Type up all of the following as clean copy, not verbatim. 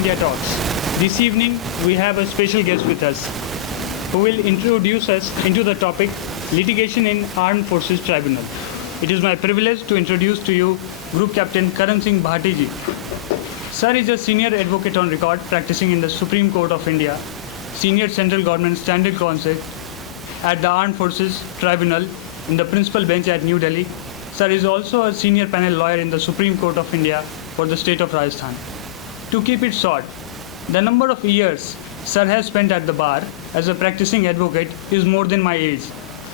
India Talks. This evening we have a special guest with us who will introduce us into the topic litigation in Armed Forces Tribunal. It is my privilege to introduce to you Group Captain Karan Singh Bhati ji. Sir is a senior advocate on record practicing in the Supreme Court of India, Senior Central Government Standard Counsel at the Armed Forces Tribunal in the Principal Bench at New Delhi. Sir is also a senior panel lawyer in the Supreme Court of India for the state of Rajasthan. To keep it short, the number of years Sir has spent at the bar as a practicing advocate is more than my age.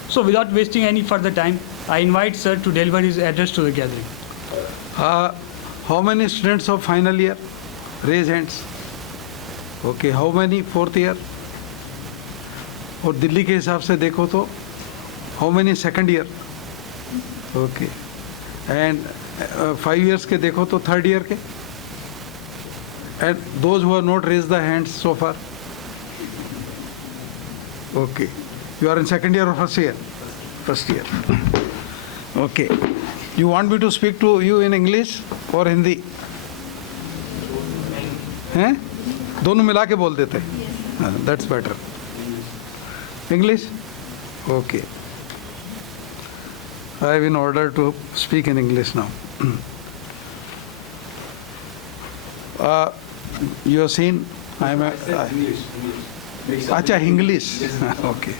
So without wasting any further time, I invite Sir to deliver his address to the gathering. How many students of final year? Raise hands. Okay, how many fourth year? और दिल्ली के हिसाब से देखो तो how many second year? Okay. And 5 years के देखो तो third year के? And those who have not raised the hands so far? Okay. You are in second year or first year? First year. Okay. You want me to speak to you in English or Hindi? हैं? दोनों मिला के बोल देते हैं. That's better. English? Okay. I have been ordered to speak in English now. You have seen, I am a... अच्छा, English. Okay.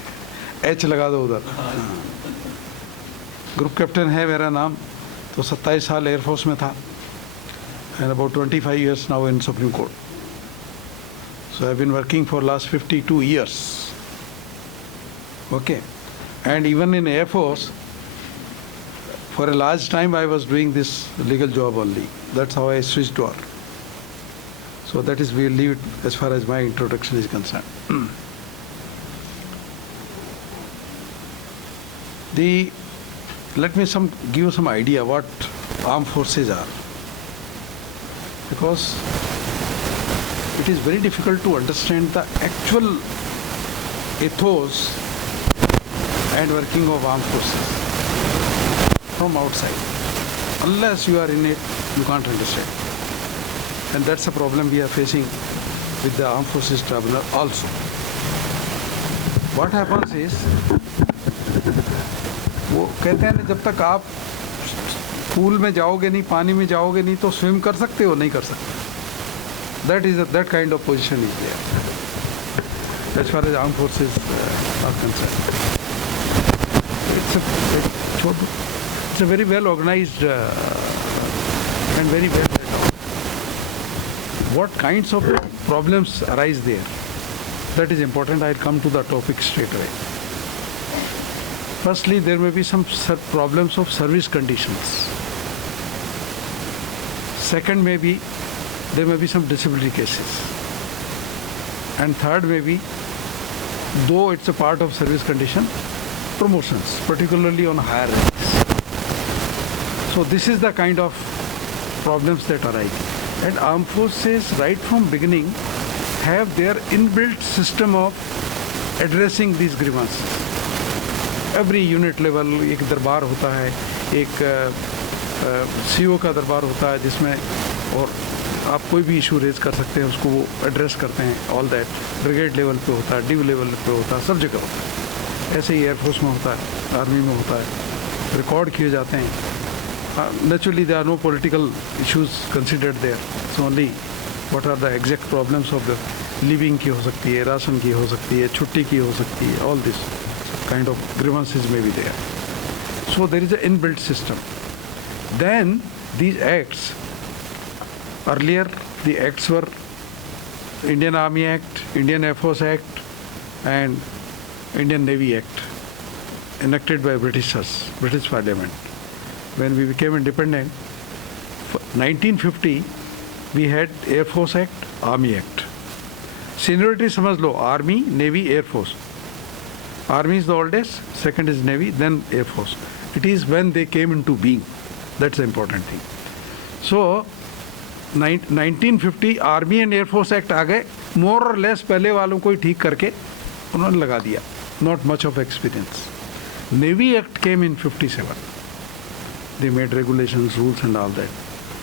H लगा दो उधर. ग्रुप कैप्टन है मेरा नाम, तो 27 साल एयरफोर्स में था. And about 25 years now in Supreme Court. So I have been working for last 52 years. Okay. And even in Air Force, for a large time I was doing this legal job only. That's how I switched over. So that is, we'll leave it as far as my introduction is concerned. Let me give you some idea what armed forces are. Because it is very difficult to understand the actual ethos and working of armed forces from outside. Unless you are in it, you can't understand. And that's a problem we are facing with the Armed Forces Tribunal also. What happens is, वो कहते हैं जब तक आप pool में जाओगे नहीं, पानी में जाओगे नहीं, तो स्विम कर सकते हो, नहीं कर सकते. That kind of position is there as far as armed forces are concerned. It's a very well organized and very well laid out. What kinds of problems arise there? That is important. I'll come to the topic straight away. Firstly, there may be some problems of service conditions. Second, there may be some disability cases. And third may be, though it's a part of service condition, promotions, particularly on higher ranks. So this is the kind of problems that arise. And armed forces, right from beginning, have their inbuilt system of addressing these grievances. Every unit level एक दरबार होता है, एक CO का दरबार होता है जिसमें और आप कोई भी इशू रेज कर सकते हैं, उसको वो एड्रेस करते हैं. ऑल दैट ब्रिगेड लेवल पे होता है, डिव लेवल पे होता है, सब जगह होता है. ऐसे ही एयरफोर्स में होता है, आर्मी में होता है, रिकॉर्ड किए जाते हैं. Naturally there are no political issues considered there. So only what are the exact problems of the living की हो सकती है, राशन की हो सकती है, छुट्टी की हो सकती है. All this kind of grievances may be there. So there is an inbuilt system. Then these acts, earlier the acts were Indian Army Act, Indian Air Force Act and Indian Navy Act, enacted by Britishers, British Parliament. When we became independent, 1950, we had Air Force Act, Army Act. Seniority समझ लो, Army, Navy, Air Force. Army is the oldest, second is Navy, then Air Force. It is when they came into being. That's the important thing. So, 1950 Army and Air Force Act आ गए, more or less पहले वालों को ही ठीक करके उन्होंने लगा दिया. Not much of experience. Navy Act came in 57. They made regulations, rules and all that.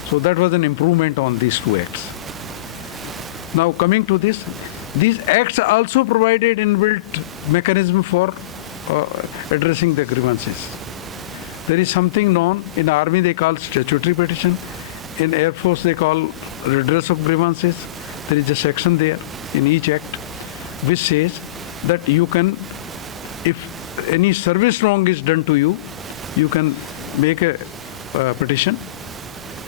So that was an improvement on these two acts. Now coming to this, these acts also provided inbuilt mechanism for addressing the grievances. There is something known in army they call statutory petition, in Air Force they call redress of grievances. There is a section there in each act which says that you can, if any service wrong is done to you, you can make a petition,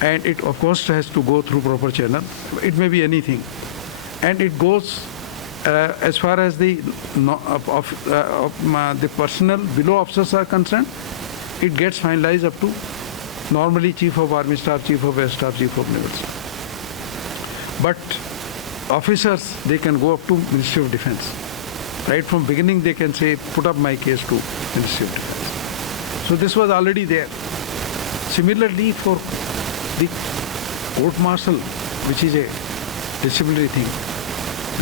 and it of course has to go through proper channel. It may be anything, and it goes as far as the personnel below officers are concerned. It gets finalized up to normally Chief of Army Staff, Chief of Air Staff, Chief of Naval Staff. But officers, they can go up to Ministry of Defence. Right from beginning they can say, put up my case to Ministry of Defence. So this was already there. Similarly for the court martial, which is a disciplinary thing,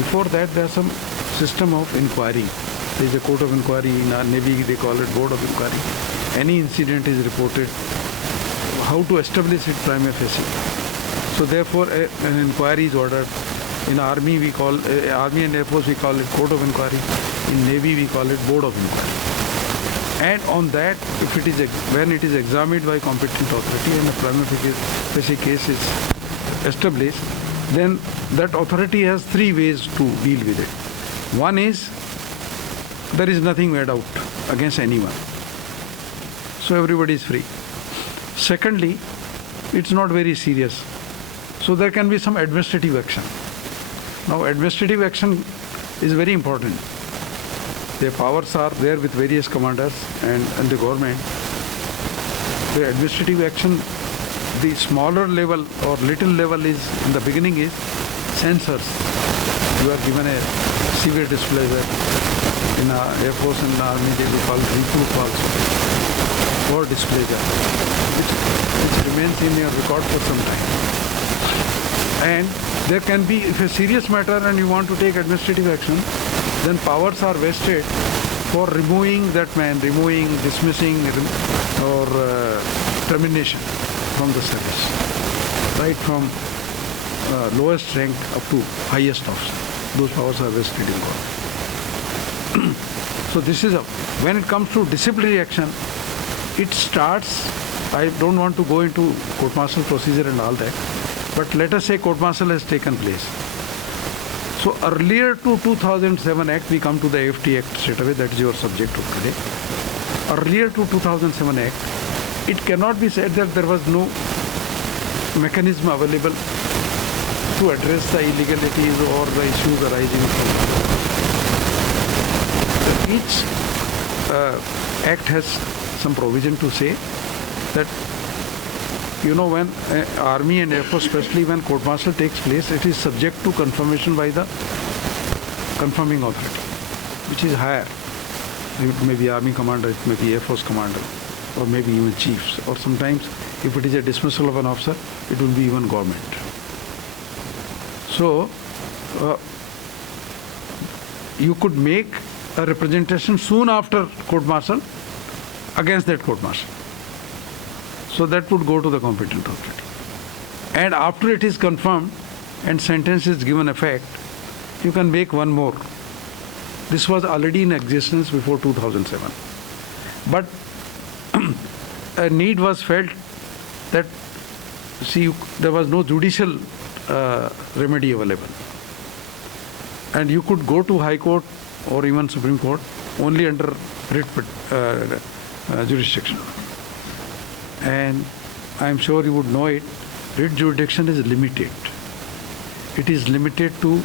before that there is some system of inquiry. There is a court of inquiry, in our Navy they call it board of inquiry. Any incident is reported, how to establish it prima facie. So therefore an inquiry is ordered. In Army we call, Army and Air Force we call it court of inquiry. In Navy we call it board of inquiry. And on that, if it is, when it is examined by competent authority and a prima facie case is established, then that authority has three ways to deal with it. One is, there is nothing made out against anyone. So everybody is free. Secondly, it's not very serious. So there can be some administrative action. Now administrative action is very important. Their powers are there with various commanders and the government. The administrative action, the smaller level or little level is, in the beginning is censors. You are given a severe displeasure. In Air Force and Army they will call reproof also, for displeasure, which remains in your record for some time. And there can be, if a serious matter and you want to take administrative action, then powers are vested for removing that man, dismissing or termination from the service, right from lowest rank up to highest officer. Those powers are vested in government. So this is when it comes to disciplinary action, it starts, I don't want to go into court martial procedure and all that, but let us say court martial has taken place. So earlier to 2007 Act, we come to the AFT Act straight away, that is your subject of today. Earlier to 2007 Act, it cannot be said that there was no mechanism available to address the illegalities or the issues arising from each act has some provision to say that, you know, when Army and Air Force, especially when court martial takes place, it is subject to confirmation by the confirming authority, which is higher. It may be Army commander, it may be Air Force commander, or maybe even chiefs, or sometimes if it is a dismissal of an officer, it will be even government. So you could make a representation soon after court martial against that court martial. So that would go to the competent authority. And after it is confirmed and sentence is given effect, you can make one more. This was already in existence before 2007. But a need was felt that, see, there was no judicial remedy available. And you could go to High Court or even Supreme Court only under writ jurisdiction. And I am sure you would know it, writ jurisdiction is limited. It is limited to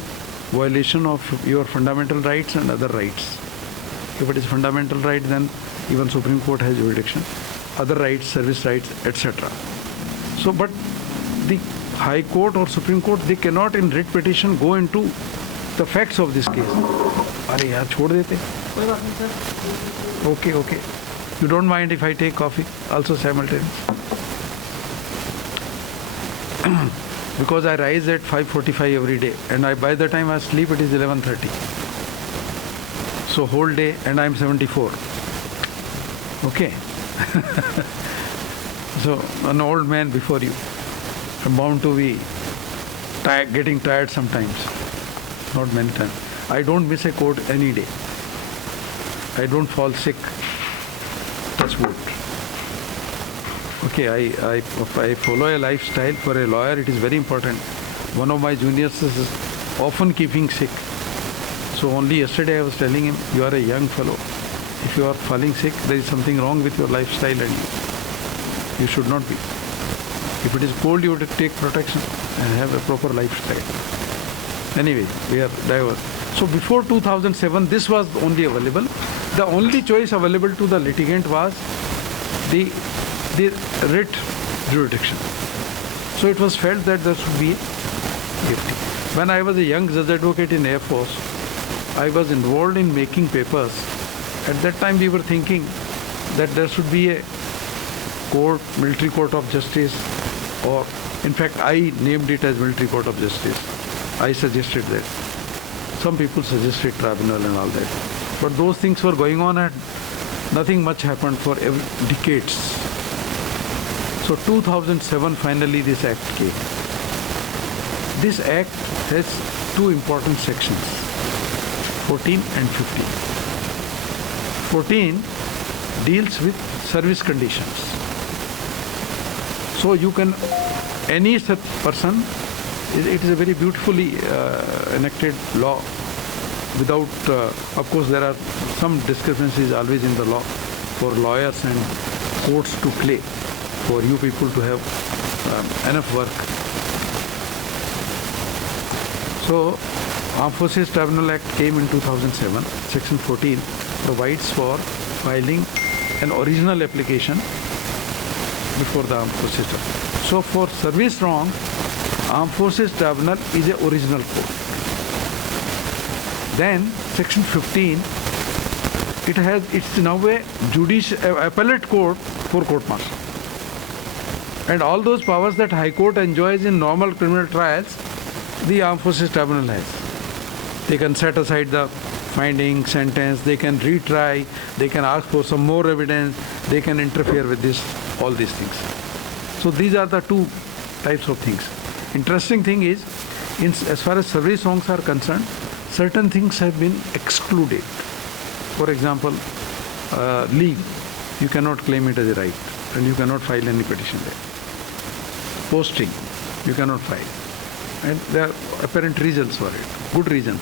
violation of your fundamental rights and other rights. If it is fundamental right, then even Supreme Court has jurisdiction. Other rights, service rights, etc. So, but the High Court or Supreme Court, they cannot in writ petition go into the facts of this case. Are yaar, chhod dete? Koi baat nahi, sir. Okay, okay. You don't mind if I take coffee also simultaneously? Because I rise at 5:45 every day, and by the time I sleep it is 11:30. So whole day, and I am 74. Okay. So an old man before you. I'm bound to be getting tired sometimes. not many times. I don't miss a court any day. I don't fall sick. Touch wood. Okay, I follow a lifestyle. For a lawyer, it is very important. One of my juniors is often keeping sick. So only yesterday I was telling him, you are a young fellow. If you are falling sick, there is something wrong with your lifestyle and you should not be. If it is cold, you have to take protection and have a proper lifestyle. Anyway, we are diverse. So before 2007, this was only available. The only choice available to the litigant was the writ jurisdiction. So it was felt that there should be a GIFT. When I was a young judge advocate in Air Force, I was involved in making papers. At that time we were thinking that there should be a court, military court of justice, or in fact I named it as military court of justice. I suggested that. Some people suggested tribunal and all that. But those things were going on and nothing much happened for decades. So 2007 finally this act came. This act has two important sections, 14 and 15. 14 deals with service conditions. So you can, any person, it is a very beautifully enacted law. Without, of course, there are some discrepancies always in the law for lawyers and courts to play, for you people to have enough work. So, Armed Forces Tribunal Act came in 2007. Section 14 provides for filing an original application before the Armed Forces Tribunal. So, for service wrong, Armed Forces Tribunal is an original court. Then, Section 15, it's now a appellate court for court-martial. And all those powers that High Court enjoys in normal criminal trials, the Armed Forces Tribunal has. They can set aside the finding, sentence, they can retry, they can ask for some more evidence, they can interfere with all these things. So these are the two types of things. Interesting thing is, as far as service wrongs are concerned, certain things have been excluded. For example, leave. You cannot claim it as a right and you cannot file any petition there. Posting, you cannot file. And there are apparent reasons for it, good reasons.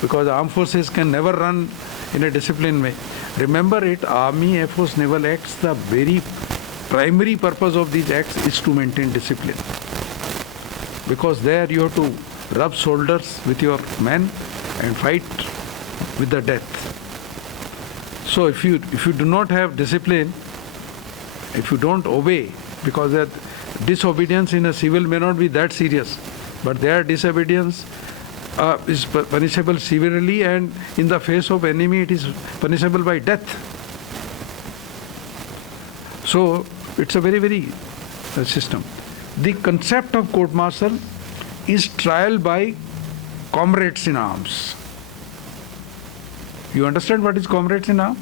Because armed forces can never run in a disciplined way. Remember it, Army, Air Force, Naval Acts, the very primary purpose of these acts is to maintain discipline. Because there you have to rub shoulders with your men and fight with the death. So if you do not have discipline, if you don't obey, because that disobedience in a civil may not be that serious, but their disobedience is punishable severely, and in the face of enemy it is punishable by death. So it's a very, very system. The concept of court-martial is trial by comrades in arms. You understand what is comrades in arms?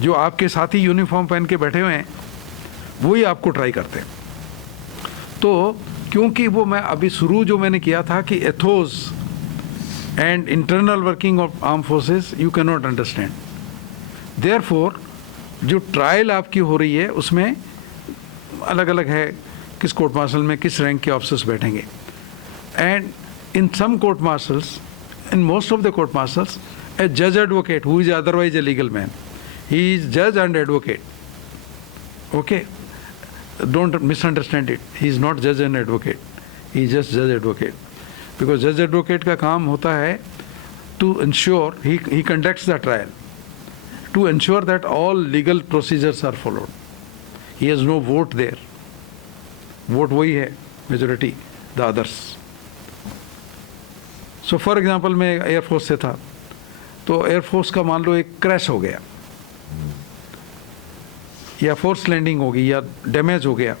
जो आपके साथी uniform पहन के बैठे हुए हैं वही आपको ट्राई करते हैं. तो क्योंकि वो मैं अभी शुरू जो मैंने किया था कि Athos and internal working of arm forces you can not understand. Therefore जो ट्रायल आपकी हो रही है उसमें अलग अलग है किस कोर्ट मार्शल में किस रैंक के ऑफिसर्स बैठेंगे. And in some court martials, in most of the court martials, a judge advocate who is otherwise a legal man, he is judge and advocate. Okay, don't misunderstand it. He is not judge and advocate, he is just judge advocate. Because judge advocate का काम होता है to ensure, he conducts the trial, to ensure that all legal procedures are followed. He has no vote there. Vote वही है, majority, the others. So for example, मैं air force से था, तो एयरफोर्स का मान लो एक क्रैश हो गया या फोर्स लैंडिंग हो गई या डैमेज हो गया,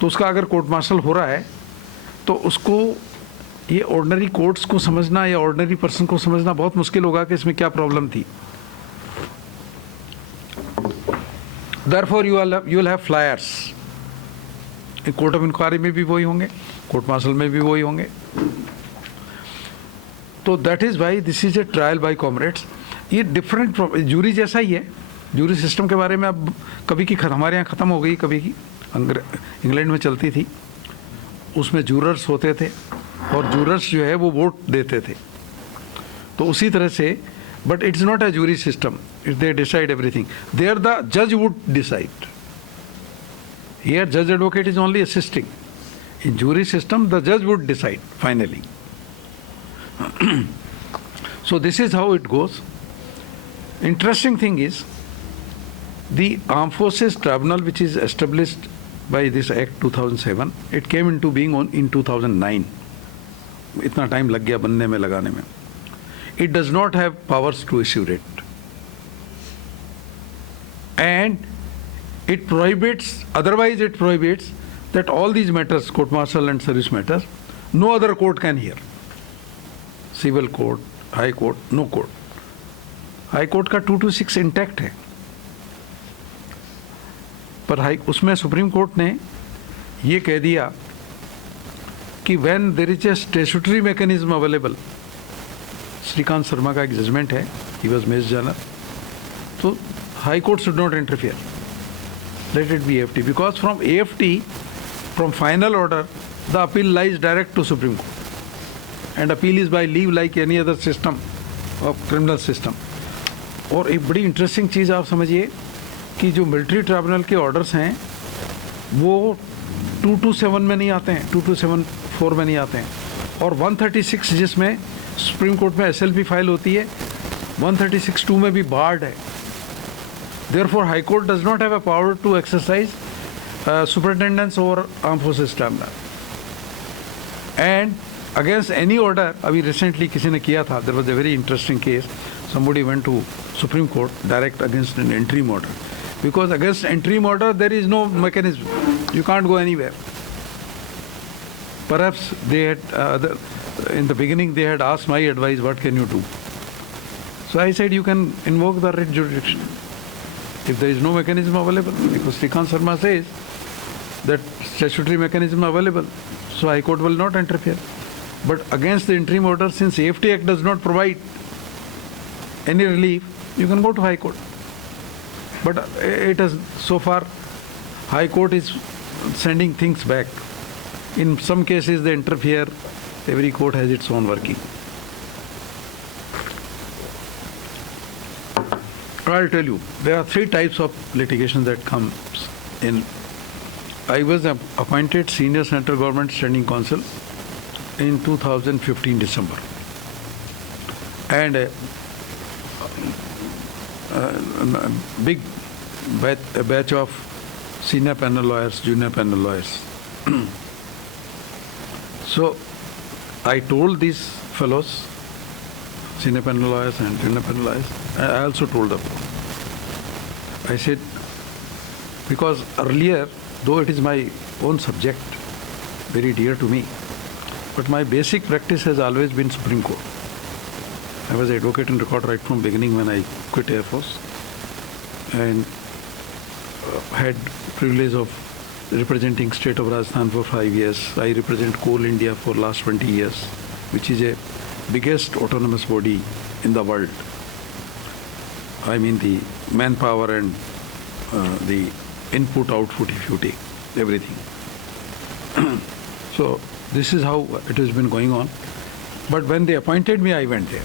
तो उसका अगर कोर्ट मार्शल हो रहा है तो उसको ये ऑर्डिनरी कोर्ट्स को समझना या ऑर्डिनरी पर्सन को समझना बहुत मुश्किल होगा कि इसमें क्या प्रॉब्लम थी. Therefore you will have flyers. Court of inquiry में भी वही होंगे, कोर्ट मार्शल में भी वही होंगे. तो that is why this is a trial by comrades. ये डिफरेंट जूरी जैसा ही है. जूरी सिस्टम के बारे में अब कभी की हमारे यहाँ ख़त्म हो गई, कभी की इंग्लैंड में चलती थी. उसमें जूरर्स होते थे और जूरर्स जो है वो वोट देते थे. तो उसी तरह से, but it's not a jury system, it they decide everything. There the जज वुड डिसाइड. हियर जज advocate is only assisting. In jury system, the judge would decide finally. So this is how it goes. Interesting thing is, the Armed Forces Tribunal, which is established by this Act 2007, it came into being in 2009. इतना time लग गया बनने में, लगाने में. It does not have powers to issue writ. And it prohibits, otherwise it prohibits that all these matters, court martial and service matters, no other court can hear. Civil court, high court, no court. High court का 226 intact है, पर उसमें supreme court ने ये कह दिया कि when there is a statutory mechanism available, Shrikant Sharma का एक जजमेंट है, he was मेजर जनरल, तो high court should not interfere. Let it be AFT, because from AFT, from final order, the appeal lies direct to Supreme Court, and appeal is by leave like any other system of criminal system. और एक बड़ी interesting चीज़ आप समझिए कि जो military tribunal के orders हैं वो 227 में नहीं आते हैं, 2274 में नहीं आते हैं, और 136 जिसमें सुप्रीम कोर्ट में SLP फाइल होती है, 136(2) में भी बार्ड है. Therefore, High Court does not have a power to exercise superintendence over Armed Forces Tribunal. And against any order, अभी recently किसी ने किया था, there was a very interesting case. Somebody went to Supreme Court direct against an interim order, because against interim order there is no mechanism. You can't go anywhere. Perhaps they had in the beginning they had asked my advice, what can you do? So I said you can invoke the writ jurisdiction if there is no mechanism available, because Srikanth Sharma says that statutory mechanism available, so High Court will not interfere. But against the interim order, since AFT Act does not provide any relief, you can go to High Court. But it has, so far, High Court is sending things back. In some cases they interfere. Every court has its own working. I'll tell you, there are 3 types of litigation that comes in. I was appointed Senior Central Government Standing Counsel in 2015 December. And a big batch of senior panel lawyers, junior panel lawyers. So I told these fellows, senior panel lawyers and junior panel lawyers, I also told them. I said, because earlier, though it is my own subject, very dear to me, but my basic practice has always been Supreme Court. I was advocate in record right from beginning when I quit Air Force, and had privilege of representing state of Rajasthan for 5 years. I represent Coal India for last 20 years, which is a biggest autonomous body in the world. I mean the manpower and the input, output, if you take everything. So this is how it has been going on. But when they appointed me, I went there.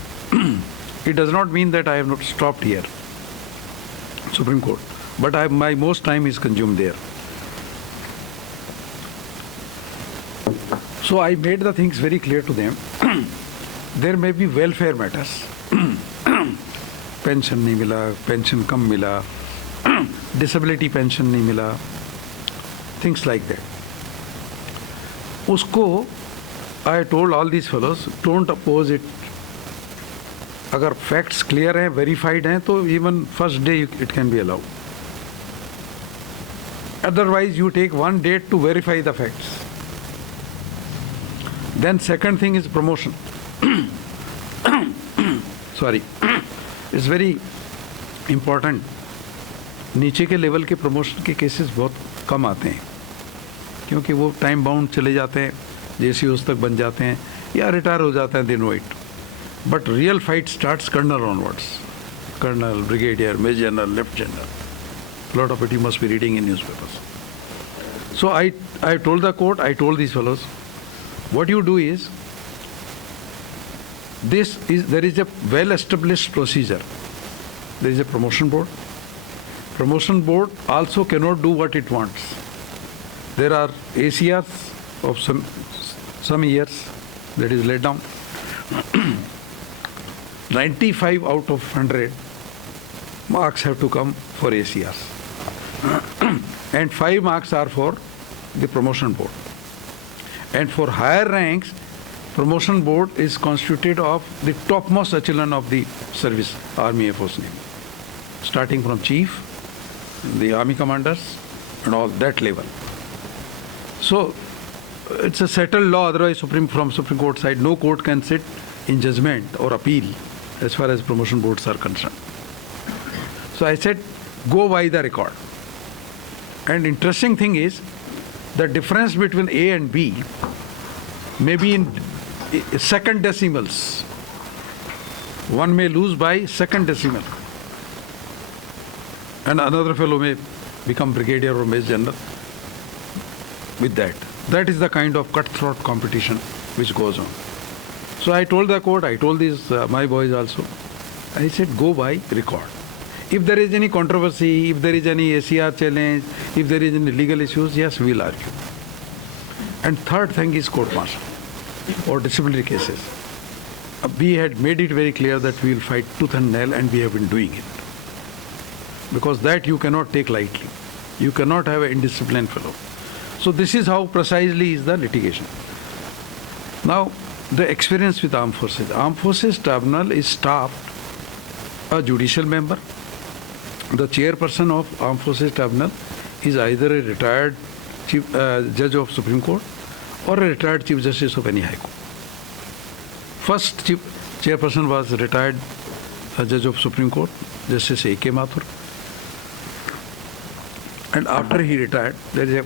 It does not mean that I have not stopped here, Supreme Court, but my most time is consumed there. So I made the things very clear to them. There may be welfare matters. Pension नहीं मिला, pension कम मिला, disability pension नहीं मिला, things like that. उसको I told all these fellows, don't oppose it. अगर facts clear हैं, verified हैं, तो even first day it can be allowed. Otherwise, you take one date to verify the facts. Then second thing is promotion. Sorry. It's very important. नीचे के level के promotion के cases बहुत कम आते हैं, क्योंकि वो टाइम बाउंड चले जाते हैं, जैसे उस तक बन जाते हैं या रिटायर हो जाते हैं, they know it. But real fight starts colonel onwards. Colonel, brigadier, major general, lieutenant general. A lot of it you must be reading in newspapers. So I told the court, I told these fellows, what you do is, there is a well-established procedure. There is a promotion board. Promotion board also cannot do what it wants. There are ACRs of some years that is laid down. 95 out of 100 marks have to come for ACRs. And 5 marks are for the promotion board. And for higher ranks, promotion board is constituted of the topmost echelon of the service, Army, Air Force, Navy. Starting from chief, the army commanders, and all that level. So it's a settled law, otherwise from Supreme Court side, no court can sit in judgment or appeal as far as promotion boards are concerned. So I said, go by the record. And interesting thing is, the difference between A and B may be in second decimals. One may lose by second decimal. And another fellow may become brigadier or major general with that. That is the kind of cutthroat competition which goes on. So I told the court, I told these my boys also, I said, go by record. If there is any controversy, if there is any ACR challenge, if there is any legal issues, yes, we will argue. And third thing is court-martial or disciplinary cases. We had made it very clear that we will fight tooth and nail, and we have been doing it. Because that you cannot take lightly. You cannot have an indisciplined fellow. So this is how precisely is the litigation. Now, the experience with Armed Forces. Armed Forces Tribunal is staffed a judicial member. The chairperson of Armed Forces Tribunal is either a retired judge of Supreme Court or a retired Chief Justice of any High Court. First chairperson was retired judge of Supreme Court, Justice A.K. Mathur. And after he retired, there is a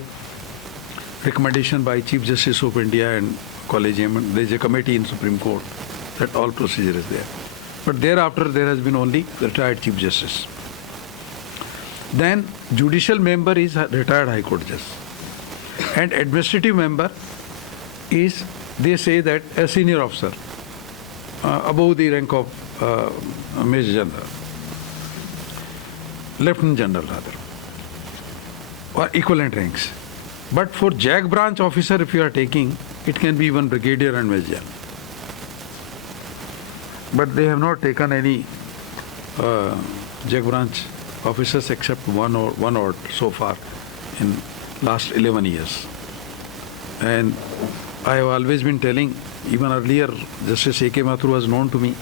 recommendation by Chief Justice of India and Collegium, and there is a committee in Supreme Court that all procedure is there. But thereafter, there has been only the retired Chief Justice. Then judicial member is a retired High Court judge. And administrative member is, they say that a senior officer, above the rank of Major General, Lieutenant General rather, or equivalent ranks. But for JAG branch officer, if you are taking, it can be even brigadier and major. But they have not taken any JAG branch officers except one or so far in last 11 years. And I have always been telling, even earlier, Justice A.K. Mathur was known to me.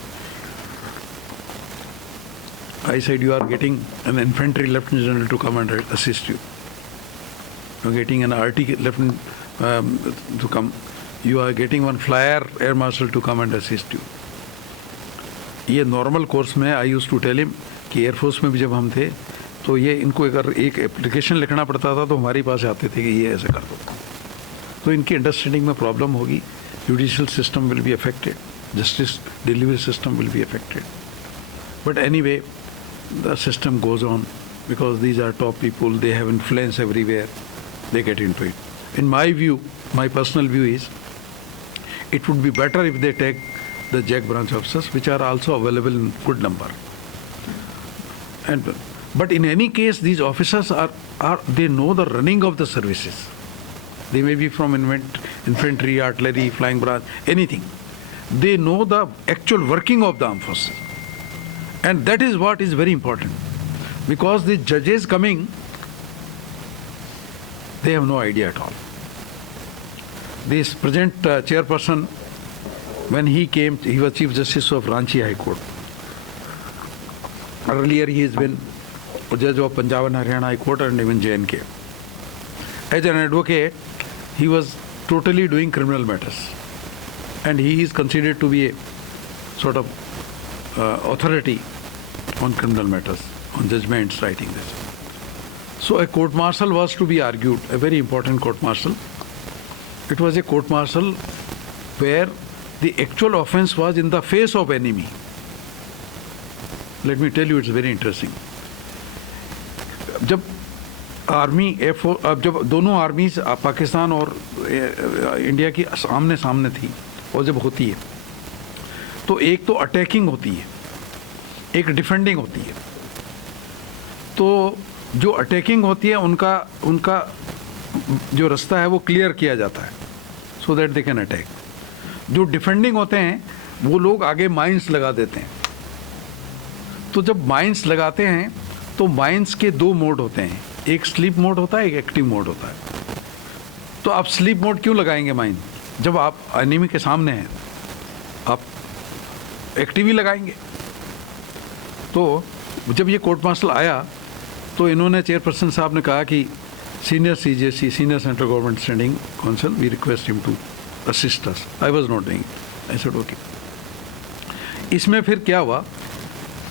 I said, you are getting an infantry lieutenant general to come and assist you. You are getting an RT lieutenant to come. You are getting one flyer air marshal to come and assist you. ये normal course में आई use to tell him कि air force में भी जब हम थे तो ये इनको अगर एक एप्लीकेशन लिखना पड़ता था तो हमारे पास आते थे कि ये ऐसे कर दो. तो इनकी अंडरस्टैंडिंग में प्रॉब्लम होगी. Judicial system will be affected, justice delivery system will be affected. But anyway the system goes on because these are top people, they have influence everywhere, they get into it. In my view, my personal view is, it would be better if they take the JAG branch officers, which are also available in good number. But in any case, these officers they know the running of the services. They may be from infantry, artillery, flying branch, anything. They know the actual working of the armed forces. And that is what is very important. Because the judges coming, they have no idea at all. This present chairperson, when he came, he was Chief Justice of Ranchi High Court. Earlier he has been Judge of Punjab and Haryana High Court and even J&K. As an advocate, he was totally doing criminal matters. And he is considered to be a sort of authority on criminal matters, on judgments, writing this. So a court-martial was to be argued, a very important court-martial. It was a court-martial where The actual offense was in the face of enemy. Let me tell you, it's very interesting. जब army अब जब दोनों आर्मीज पाकिस्तान और India की सामने सामने थी और जब होती है तो एक तो अटैकिंग होती है, एक डिफेंडिंग होती है. तो जो अटैकिंग होती है उनका जो रास्ता है वो क्लियर किया जाता है so that they can attack. जो डिफेंडिंग होते हैं वो लोग आगे माइंस लगा देते हैं. तो जब माइंस लगाते हैं तो माइंस के दो मोड होते हैं, एक स्लीप मोड होता है, एक एक्टिव मोड होता है. तो आप स्लीप मोड क्यों लगाएंगे माइन? जब आप एनिमी के सामने हैं आप एक्टिव ही लगाएंगे. तो जब ये कोर्ट मार्शल आया तो इन्होंने चेयरपर्सन साहब ने कहा कि senior CJC, senior central government standing counsel, we request him to assist us. I was not doing it. I said okay. इसमें फिर क्या हुआ,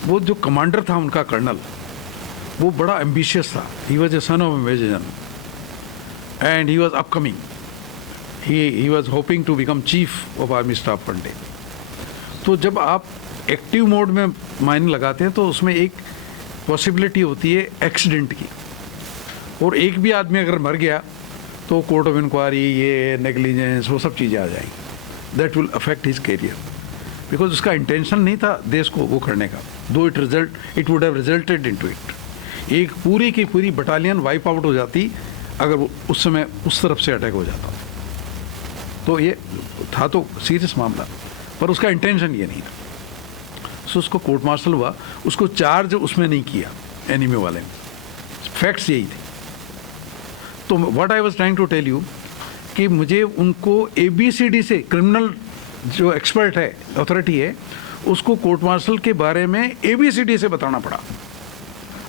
वो जो कमांडर था उनका कर्नल, वो बड़ा एम्बिशियस था. He was a son of a major general and he was upcoming. He was hoping to become chief of army staff one day. तो जब आप एक्टिव मोड में माइन लगाते हैं तो उसमें एक पॉसिबिलिटी होती है एक्सीडेंट की, और एक भी आदमी अगर मर गया तो कोर्ट ऑफ इंक्वायरी, ये नेग्लिजेंस, वो सब चीज़ें आ जाएंगी. That will affect his career, because उसका इंटेंशन नहीं था देश को वो करने का. दो it would have resulted into it. एक पूरी की पूरी बटालियन वाइप आउट हो जाती अगर वो उस समय उस तरफ से अटैक हो जाता. तो ये था तो सीरियस मामला, पर उसका इंटेंशन ये नहीं था. सो उसको कोर्ट मार्शल हुआ, उसको चार्ज उसमें नहीं किया एनिमी वाले ने. फैक्ट्स यही थे. तो what I was trying to tell you कि मुझे उनको ABCD से, क्रिमिनल जो एक्सपर्ट है, अथॉरिटी है, उसको कोर्ट मार्शल के बारे में ABCD से बताना पड़ा.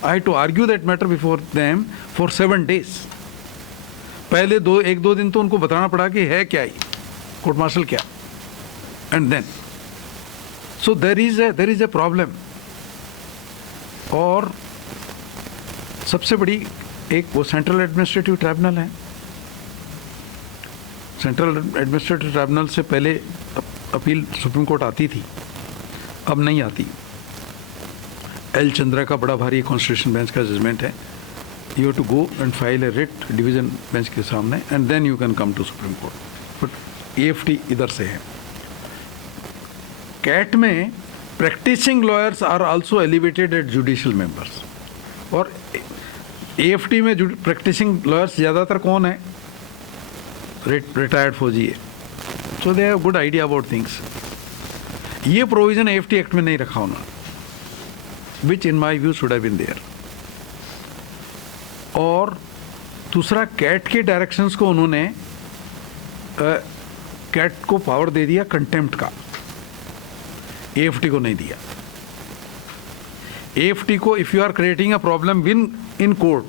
I had to argue that matter before them for 7 days. पहले एक दो दिन तो उनको बताना पड़ा कि है क्या ही कोर्ट मार्शल क्या, and then so there is a problem. और सबसे बड़ी एक वो सेंट्रल एडमिनिस्ट्रेटिव ट्राइब्यूनल है. सेंट्रल एडमिनिस्ट्रेटिव ट्राइब्यूनल से पहले अपील सुप्रीम कोर्ट आती थी, अब नहीं आती. L. चंद्रा का बड़ा भारी कॉन्स्टिट्यूशन बेंच का जजमेंट है. You have to go and file a writ division bench के सामने and then you can come to Supreme Court. But AFT इधर से है. कैट में practising lawyers are also elevated at judicial members. और AFT में practising lawyers ज़्यादातर कौन है? रिटायर्ड फौजी है. So they have good idea about things. ये प्रोविजन AFT एक्ट में नहीं रखा होना, विच in my view should have been there. और दूसरा, कैट के डायरेक्शंस को उन्होंने कैट को पावर दे दिया कंटेम्प्ट का, AFT को नहीं दिया. AFT को if you are creating a problem within court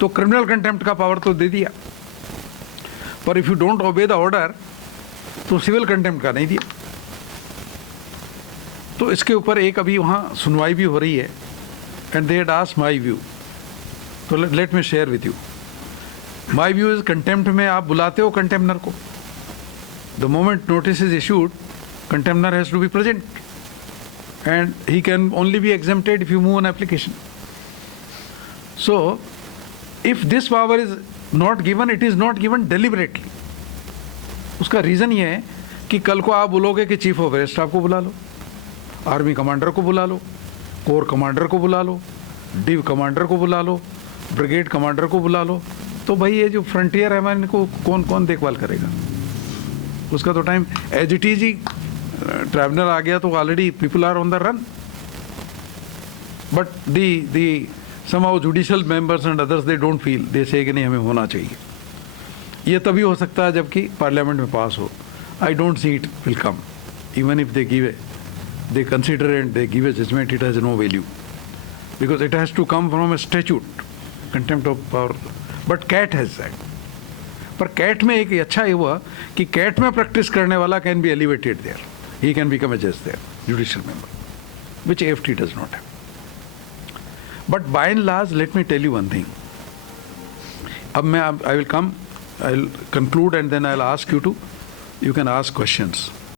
तो क्रिमिनल कंटेम्प्ट का पावर तो दे दिया, पर if you don't obey the order तो सिविल कंटेम्प्ट का नहीं दिया. तो इसके ऊपर एक अभी वहाँ सुनवाई भी हो रही है and they had asked my view. तो let me share with you. My view is contempt में आप बुलाते हो कंटेम्नर को. The moment notice is issued, contemnor has to be present and he can only be exempted if you move an application. So if this power is not given, it is not given deliberately. उसका reason ये है कि कल को आप बोलोगे कि chief of staff को बुला लो, आर्मी कमांडर को बुला लो, कोर कमांडर को बुला लो, डिव कमांडर को बुला लो, ब्रिगेड कमांडर को बुला लो. तो भाई ये जो फ्रंटियर है हमारे को कौन कौन देखभाल करेगा? उसका तो टाइम एज इट इज ही ट्राइब्यूनल आ गया तो already people are on the run. But the somehow judicial members and others they don't feel, they say कि नहीं हमें होना चाहिए. ये तभी हो सकता है जबकि पार्लियामेंट में पास हो. I don't see it will come. Even if they consider and they give a judgment, it has no value because it has to come from a statute, contempt of power. But CAT has that. पर cat में एक अच्छा ये हुआ कि cat में practice करने वाला can be elevated there, he can become a जज there, judicial member, which AFT does not have. But by and large let me tell you one thing. अब मैं I will conclude and then I will ask you to, you can ask questions.